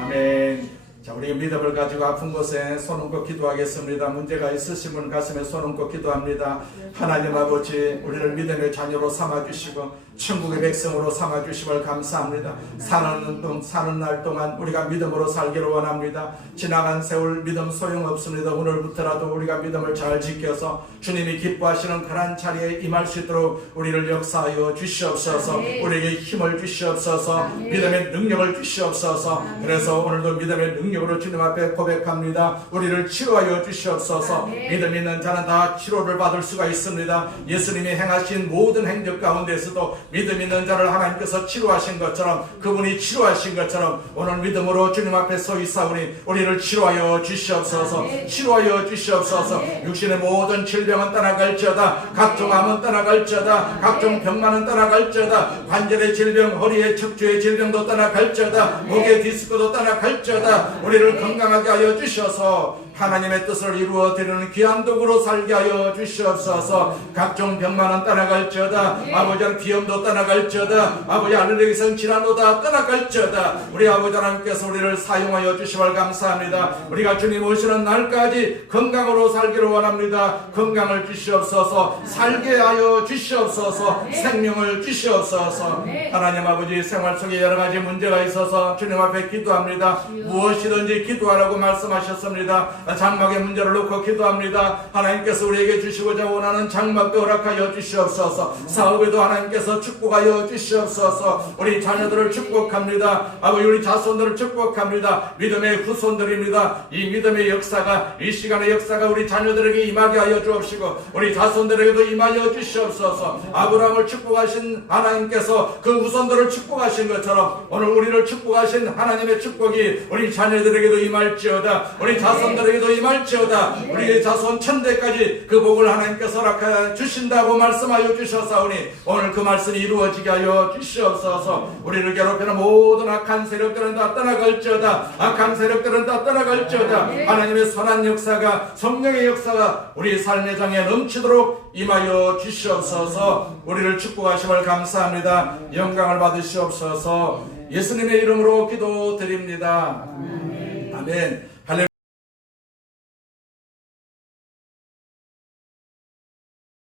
아멘. 자, 우리 믿음을 가지고 아픈 곳에 손 얹고 기도하겠습니다. 문제가 있으신 분 가슴에 손 얹고 기도합니다. 하나님 아버지 우리를 믿음의 자녀로 삼아주시고 천국의 백성으로 삼아주심을 감사합니다. 사는 날 동안 우리가 믿음으로 살기를 원합니다. 지나간 세월 믿음 소용없습니다. 오늘부터라도 우리가 믿음을 잘 지켜서 주님이 기뻐하시는 그런 자리에 임할 수 있도록 우리를 역사하여 주시옵소서. 우리에게 힘을 주시옵소서. 믿음의 능력을 주시옵소서. 그래서 오늘도 믿음의 능력으로 주님 앞에 고백합니다. 우리를 치료하여 주시옵소서. 믿음 있는 자는 다 치료를 받을 수가 있습니다. 예수님이 행하신 모든 행적 가운데서도 믿음 있는 자를 하나님께서 치료하신 것처럼 그분이 치료하신 것처럼 오늘 믿음으로 주님 앞에 서 있사오니 우리를 치료하여 주시옵소서. 치료하여 주시옵소서. 육신의 모든 질병은 떠나갈지어다. 각종 암은 떠나갈지어다. 각종 병만은 떠나갈지어다. 관절의 질병, 허리의 척추의 질병도 떠나갈지어다. 목의 디스크도 떠나갈지어다. 우리를 건강하게 하여 주셔서 하나님의 뜻을 이루어 드리는 귀한 도구로 살게 하여 주시옵소서. 각종 병만은 떠나갈지어다. 아버지 비염도 떠나갈지어다. 아버지 알레르기성 질환도 다 떠나갈지어다. 우리 아버지 하나님께서 우리를 사용하여 주심을 감사합니다. 우리가 주님 오시는 날까지 건강으로 살기를 원합니다. 건강을 주시옵소서. 살게 하여 주시옵소서. 생명을 주시옵소서. 하나님 아버지 생활 속에 여러 가지 문제가 있어서 주님 앞에 기도합니다. 무엇이든지 기도하라고 말씀하셨습니다. 장막의 문제를 놓고 기도합니다. 하나님께서 우리에게 주시고자 원하는 장막도 허락하여 주시옵소서. 사업에도 하나님께서 축복하여 주시옵소서. 우리 자녀들을 축복합니다. 아버지 우리 자손들을 축복합니다. 믿음의 후손들입니다. 이 믿음의 역사가 이 시간의 역사가 우리 자녀들에게 임하게 하여 주옵시고 우리 자손들에게도 임하여 주시옵소서. 아브라함을 축복하신 하나님께서 그 후손들을 축복하신 것처럼 오늘 우리를 축복하신 하나님의 축복이 우리 자녀들에게도 임할지어다. 우리 자손들에게도 임할지어다. 우리의 자손 천대까지 그 복을 하나님께서 허락하여 주신다고 말씀하여 주셨사오니 오늘 그 말씀이 이루어지게 하여 주시옵소서. 우리를 괴롭히는 모든 악한 세력들은 다 떠나갈지어다. 악한 세력들은 다 떠나갈지어다. 하나님의 선한 역사가 성령의 역사가 우리 삶의 장에 넘치도록 임하여 주시옵소서. 우리를 축복하심을 감사합니다. 영광을 받으시옵소서. 예수님의 이름으로 기도드립니다. 아멘.